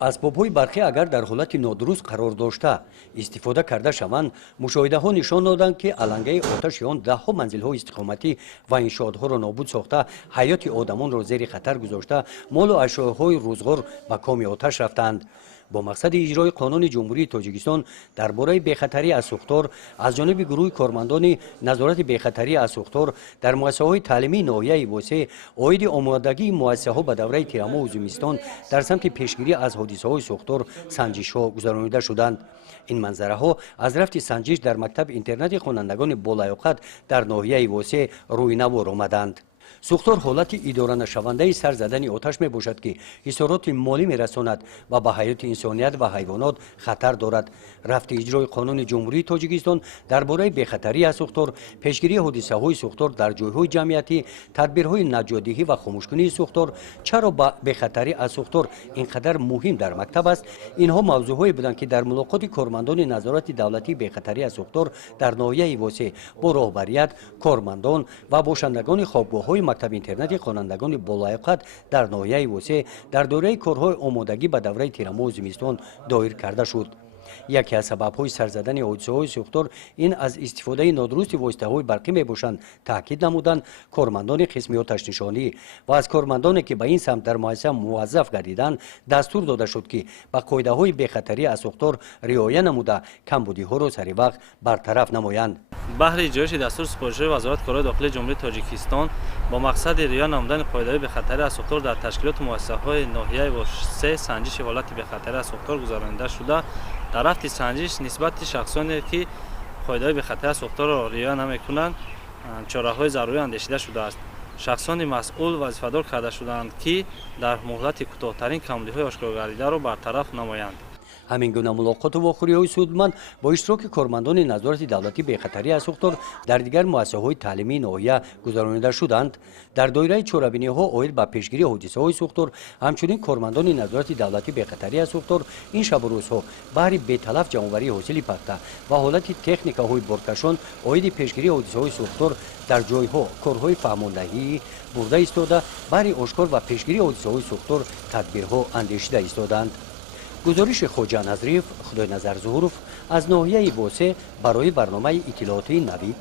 اسباب‌های برقی اگر در حالت نادرست قرار داشته استفاده کرده شوند، مشاهده‌ها نشان دادند که علنگه آتش آن ده‌ها منزل‌های استقامتی و انشاءات‌ها را نابود ساخته، حیات آدمان را زیر خطر گذاشته، مال و اشیاءهای روزگار به کام آتش رفتند. با مقصد اجرای قانون جمهوری تاجیکستان درباره بی‌خطری از سوختار از جانب گروه کارمندان نظارت بی‌خطری از سوختار در مؤسسه‌های تعلیمی ناحیه واسه عاید آمادگی مؤسسه‌ها به دوره تیرما و زمستان در سمت پیشگیری از حادثه‌های سوختار سنجش‌ها گذرانیده شدند. این منظره ها از رفت سنجش در مکتب اینترنت خوانندگان بالیاقت در ناحیه واسه روی نوار آمدند. سوختار حالت اداره نشونده سر زدن آتش می باشد که اثرات مالی می رساند و به حیات انسانیت و حیوانات خطر دارد. رفت اجرای قانون جمهوری تاجیکستان درباره بی‌خطری از سوختار، پیشگیری حادثه های سوختار در جایهای جمعیتی، تدبیرهای نجات‌دهی و خاموشکنی سوختار چرا بی‌خطری از سوختار اینقدر مهم در مکتب است؟ اینها موضوعهایی بودند که در ملاقات کارمندان نظارت دولتی بی‌خطری از سوختار در ناحیه واسه با رهبریت، کارمندان و باشندگان خوابگاه‌های مکتب اینترنت خوانندگان بالیاقت در ناحیه واسه در دوره کارهای آمادگی به دوره تیرما و زمستان دایر کرده شد. یکی از سبب‌های سر زدن حادثه‌های سوختار این از استفاده نادرست واسطه‌های برقی میباشند تاکید نمودند کارمندان قسم آتش نشانی و از کارمندانی که به این سمت در مؤسسه موظف گردیدند دستور داده شد که به قاعده‌های بی‌خطری از سوختار رعایت نموده کمبودی‌ها را سری وقت برطرف نمایند. بهر اجرای دستور سپارشی وزارت کارهای داخلی جمهوری تاجیکستان با مقصد رعایت نمودن قاعده‌های بی‌خطری از سوختار در تشکیلات مؤسسه‌های ناحیه واسه سنجش حالت بی‌خطری از سوختار گذرانیده شده. در رفت سنجش نسبت شخصانی که قاعده‌های بی‌خطری از سوختار را رعایت نمی‌کنند چاره‌های ضروری اندیشیده شده است. شخصان مسئول وظیفه‌دار کرده شدند که در مهلت کوتاه‌ترین کمبودی‌های آشکار گردیده را برطرف نمایند. همین گونه ملاقات و واخوری‌های سودمند با اشتراک کارمندان نظارت دولتی بی‌خطری از سوختار در دیگر مؤسسه‌های تعلیمی ناحیه گذرانیده شدند. در دایره چاره‌بینی‌ها عاید به پیشگیری حادثه‌های سوختار همچنین کارمندان نظارت دولتی بی‌خطری از سوختار این شب و روزها بهر بی‌تلف جمع‌آوری حاصل پخته و حالت تکنیک‌های بارکشان عاید پیشگیری حادثه‌های سوختار در جای‌ها کارهای فرماندهی برده ایستاده برای آشکار و پیشگیری حادثه‌های سوختار تدبیرها اندیشیده ایستادند. گزارش خواجه نظریف خدای نظر ظهورов از ناحیه بوسه برای برنامه اطلاعاتی نوید